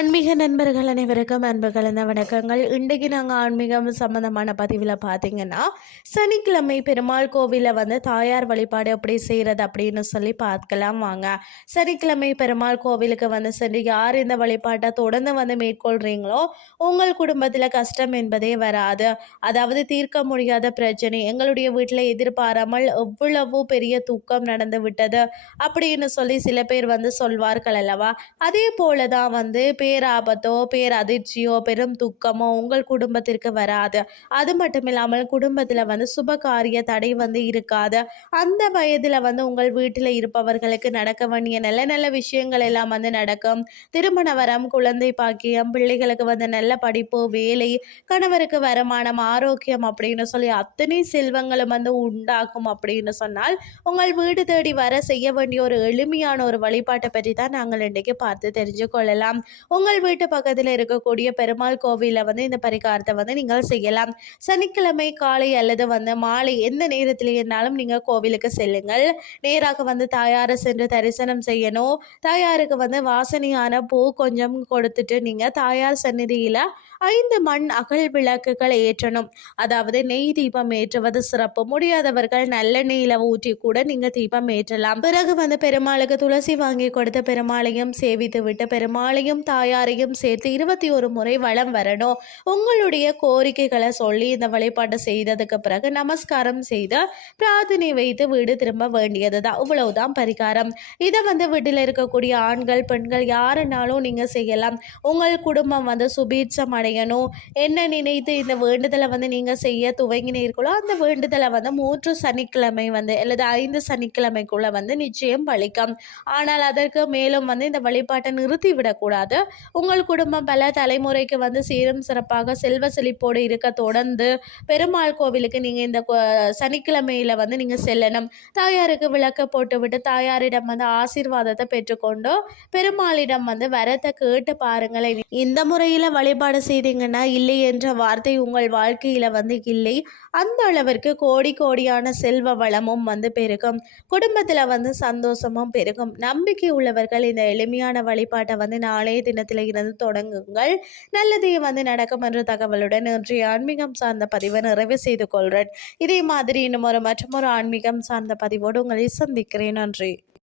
ஆன்மீக நண்பர்கள் அனைவருக்கும் அன்பு கலந்த வணக்கங்கள். இன்றைக்கு நாங்கள் ஆன்மீகம் சம்மந்தமான பதிவில் பார்த்தீங்கன்னா சனிக்கிழமை பெருமாள் கோவிலில் வந்து தாயார் வழிபாடு எப்படி செய்கிறது அப்படின்னு சொல்லி பார்க்கலாம் வாங்க. சனிக்கிழமை பெருமாள் கோவிலுக்கு வந்து சென்று யார் இந்த வழிபாட்டை தொடர்ந்து வந்து மேற்கொள்கிறீங்களோ உங்கள் குடும்பத்தில் கஷ்டம் என்பதே வராது. அதாவது தீர்க்க முடியாத பிரச்சனை எங்களுடைய வீட்டில் எதிர்பாராமல் எவ்வளவு பெரிய தூக்கம் நடந்து விட்டது அப்படின்னு சொல்லி சில பேர் வந்து சொல்வார்கள் அல்லவா? அதே போல தான் வந்து பேராபத்தோ பேரதிர்ச்சியோ பெரும் துக்கமோ உங்கள் குடும்பத்திற்கு வராது. அது மட்டும் இல்லாமல் குடும்பத்தில் வந்து சுப காரிய தடை வந்து இருக்காது. அந்த வயதில் வந்து உங்கள் வீட்டில் இருப்பவர்களுக்கு நடக்க வேண்டிய நல்ல நல்ல விஷயங்கள் எல்லாம் வந்து நடக்கும். திருமண வரம் குழந்தை பாக்கியம் பிள்ளைகளுக்கு வந்து நல்ல படிப்பு வேலை கணவருக்கு வருமானம் ஆரோக்கியம் அப்படின்னு சொல்லி அத்தனை செல்வங்களும் வந்து உண்டாகும் அப்படின்னு சொன்னால் உங்கள் வீடு தேடி வர செய்ய வேண்டிய ஒரு எளிமையான ஒரு வழிபாட்டை பற்றி தான் நாங்கள் இன்றைக்கு பார்த்து தெரிஞ்சு கொள்ளலாம். உங்கள் வீட்டு பக்கத்தில் இருக்கக்கூடிய பெருமாள் கோவிலில் வந்து இந்த பரிகாரத்தை வந்து நீங்கள் செய்யலாம். சனிக்கிழமை காலை அல்லது வந்து மாலை எந்த நேரத்தில் இருந்தாலும் நீங்கள் கோவிலுக்கு செல்லுங்கள். நேராக வந்து தாயாரை சென்று தரிசனம் செய்யணும். தாயாருக்கு வந்து வாசனையான பூ கொஞ்சம் கொடுத்துட்டு நீங்கள் தாயார் சந்நிதியில் ஐந்து மண் அகல் விளக்குகள் ஏற்றணும். அதாவது நெய் தீபம் ஏற்றுவது சிறப்பு. முடியாதவர்கள் நல்லெண்ணெயில் ஊற்றி கூட நீங்கள் தீபம் ஏற்றலாம். பிறகு வந்து பெருமாளுக்கு துளசி வாங்கி கொடுத்த பெருமாளையும் சேவித்து விட்டு பெருமாளையும் தாயாரையும் சேர்த்து இருபத்தி ஒரு முறை வளம் வரணும். உங்களுடைய கோரிக்கைகளை சொல்லி இந்த வழிபாட்டை செய்ததுக்கு பிறகு நமஸ்காரம் செய்து பிரார்த்தனை வைத்து வீடு திரும்ப வேண்டியது தான் இவ்வளவுதான் பரிகாரம். இதை வந்து வீட்டில் இருக்கக்கூடிய ஆண்கள் பெண்கள் யாருனாலும் நீங்கள் செய்யலாம். உங்கள் குடும்பம் வந்து சுபீட்சம் அடையணும். என்ன நினைத்து இந்த வேண்டுதலை வந்து நீங்கள் செய்ய துவங்கினீர்களோ அந்த வேண்டுதலை வந்து மூன்று சனிக்கிழமை வந்து அல்லது ஐந்து சனிக்கிழமைக்குள்ள வந்து நிச்சயம் பலிக்கும். ஆனால் அதற்கு மேலும் வந்து இந்த வழிபாட்டை நிறுத்தி விடக்கூடாது. உங்கள் குடும்பம் பல தலைமுறைக்கு வந்து சீரும் சிறப்பாக செல்வ செழிப்போடு இருக்க தொடர்ந்து பெருமாள் கோவிலுக்கு நீங்கள் இந்த சனிக்கிழமையில் சனிக்கிழமையில வந்து நீங்கள் செல்லணும். தாயாருக்கு விளக்கு போட்டுவிட்டு தாயாரிடம் வந்து ஆசீர்வாதத்தை பெற்றுக்கொண்டு பெருமாளிடம் வந்து வரத்தை கேட்டு பாருங்களேன். இந்த முறையில் வழிபாடு செய்தீங்கன்னா இல்லை என்ற வார்த்தை உங்கள் வாழ்க்கையில் வந்து இல்லை. அந்த அளவிற்கு கோடி கோடியான செல்வ வளமும் வந்து பெருகும். குடும்பத்தில் வந்து சந்தோஷமும் பெருகும். நம்பிக்கை உள்ளவர்கள் இந்த எளிமையான வழிபாட்டை வந்து நாளைய தினத்தில் இருந்து தொடங்குங்கள். நல்லதே வந்து நடக்கும் என்ற தகவலுடன் இன்றைய ஆன்மீகம் சார்ந்த பதிவை நிறைவு செய்து கொள்கிறேன் இதே மாதிரி இன்னும் ஒரு மற்றொரு ஆன்மீகம் சார்ந்த பதிவோடு உங்களை சந்திக்கிறேன். நன்றி.